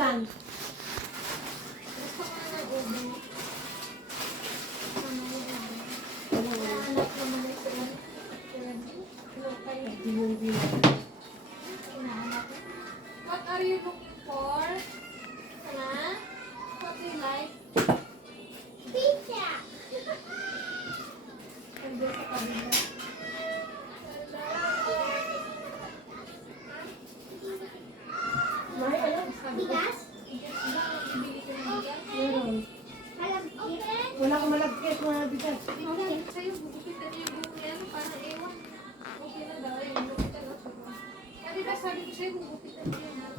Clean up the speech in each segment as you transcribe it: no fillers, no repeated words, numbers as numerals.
ulan. Gusto ko na ng ubi. Ano? Anak naman ay sila. Hindi. Hinahanap. What are you looking for? Sana? What do you like? Pizza! Nandiyan sa kabila. May alam. Bigas? Bigas ba? Bibili ko ng bigas? Meron. Malagkit? Wala akong malagkit mga bigas. Okay. Sa'yo, bukupitan niyo yung buhok na yan. Parang ewan. Okay na daw. Ayun, bukupitan na siya. Sabi ba, sabi ko sa'yo, bukupitan niyo yan.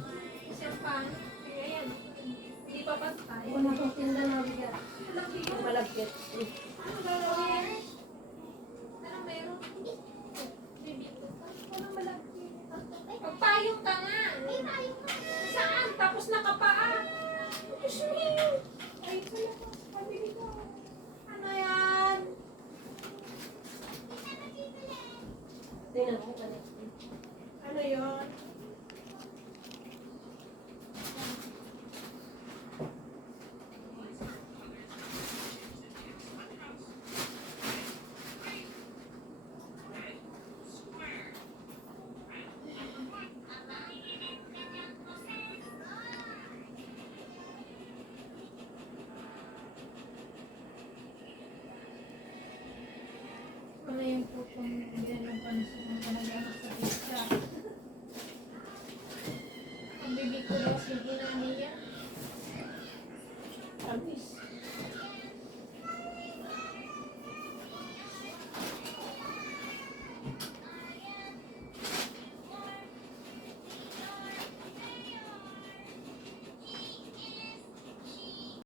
Kasi ang pangit. Kaya yan. Hindi pa pantay. Wala akong tinda na bigas. Walang bigas. Malagkit. Ano gagawin? Ano meron? Bibili ko. Walang malaki. Magpayong ka nga. May payong ka. Saan? Tapos nakapaa. Diyos mo. Ay, pala ko. Pabili ko. Ano yan? Tingnan ko pa rin. Ano yun? Ano yung putong hindi ng pansin ng panaganak sa pizza? Ang bibig ko daw sige na niya. Tamis.